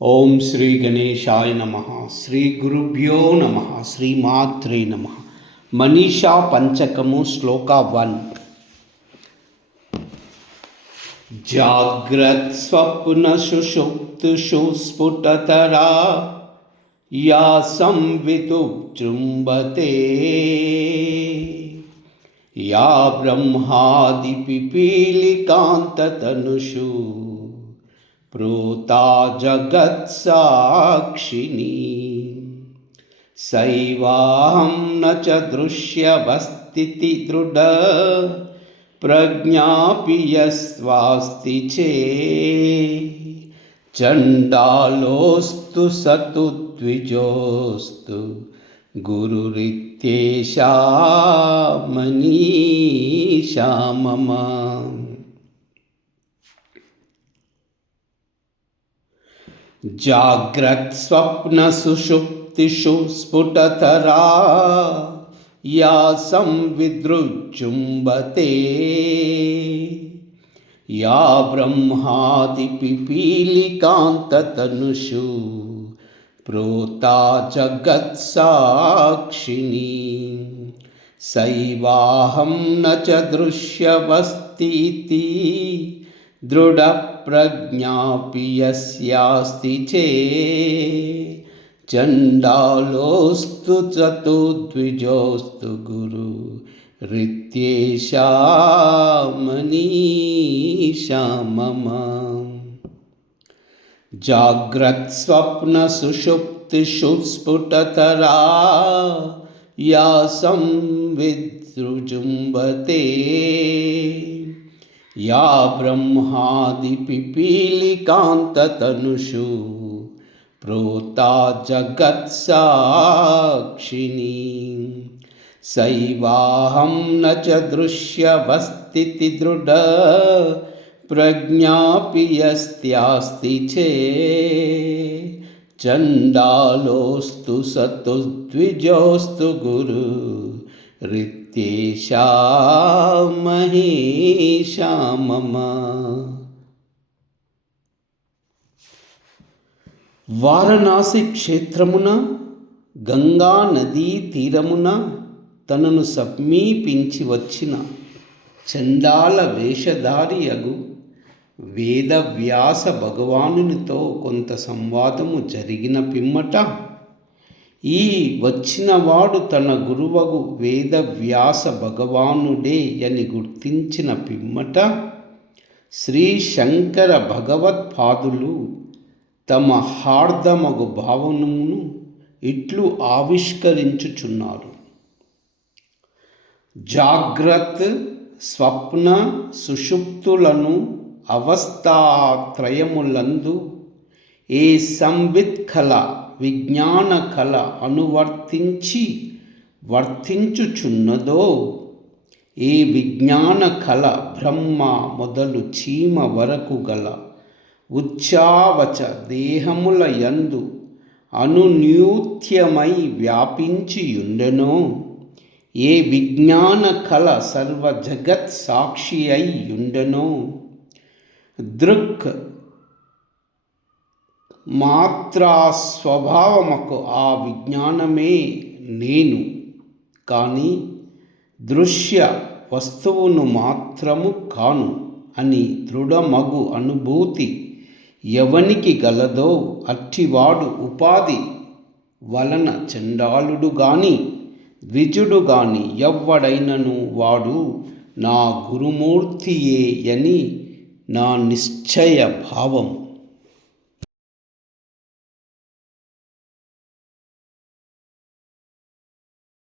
ఓం శ్రీ గణేశాయ నమః. శ్రీ గురుభ్యో నమః. శ్రీమాత్రే నమః. మనీషా పంచకము శ్లోక 1. జాగ్రత్ స్వప్న సుషుప్తిషు స్ఫుటతరా యా సంవితుజృంభతే యా బ్రహ్మాది పిపీలికాంతతనుషు ప్రోతా జగత్సాక్షిణీ సైవాహం న చ దృశ్యవస్థితి దృఢ ప్రజ్ఞాపి యస్వాస్తి చే చండాలోస్తు సతు ద్విజోస్తు గురురిత్యేషా మనీషా మమ. జాగ్రత్ స్వప్న సుషుప్తిషు స్ఫుటతరా యా సంవిదృజృంభతే యా బ్రహ్మాది పిపీలికాంతతనుషు ప్రోతా జగత్సాక్షిణీ సైవాహం న చ దృశ్యవస్థితి దృఢ ప్రజ్ఞాపి యస్యాస్తి చే చండాలోస్తు చతు ద్విజోస్తు గురు రిత్యేషా మనీషా మమ. జాగ్రత్ స్వప్న సుషుప్తిషు స్ఫుటతరా యా సంవిదృజృంభతే యా బ్రహ్మాది పిపీలికాంతతనుషు ప్రోతా జగత్సాక్షిణీ సైవాహం న చ దృశ్యవస్థితి దృఢ ప్రజ్ఞాపి యస్యాస్తి చే చండాలోస్తు సతు ద్విజోస్తు గురు రిత్యేషా మనీషా మమ. వారణాసి క్షేత్రమున గంగా నదీ తీరమున తనను సమీపించి వచ్చిన చండాల వేషధారి అగు వేదవ్యాస భగవానునితో కొంత సంవాదము జరిగిన పిమ్మట ఈ వచ్చినవాడు తన గురువగు వేదవ్యాస భగవానుడే అని గుర్తించిన పిమ్మట శ్రీ శంకర భగవత్పాదులు తమ హార్దమగు భావనమును ఇట్లు ఆవిష్కరించుచున్నారు. జాగ్రత్ స్వప్న సుషుప్తులను అవస్థాత్రయములందు ఏ సంవిత్ కళ విజ్ఞాన కళ అనువర్తించి వర్తించుచున్నదో, ఏ విజ్ఞాన కళ బ్రహ్మ మొదలు చీమ వరకు గల ఉచ్చావచ దేహముల యందు అనున్యూత్యమై వ్యాపించియుండెనో, ఏ విజ్ఞాన కళ సర్వ జగత్ సాక్షి అయి ఉండెనో, దృక్ మాత్రా స్వభావముకు ఆ విజ్ఞానమే నేను కానీ దృశ్య వస్తువును మాత్రము కాను అని దృఢమగు అనుభూతి ఎవనికి గలదో అట్టివాడు ఉపాధి వలన చండాలుడు గాని ద్విజుడు గాని ఎవ్వడైనను వాడు నా గురుమూర్తియే అని నా నిశ్చయ భావం.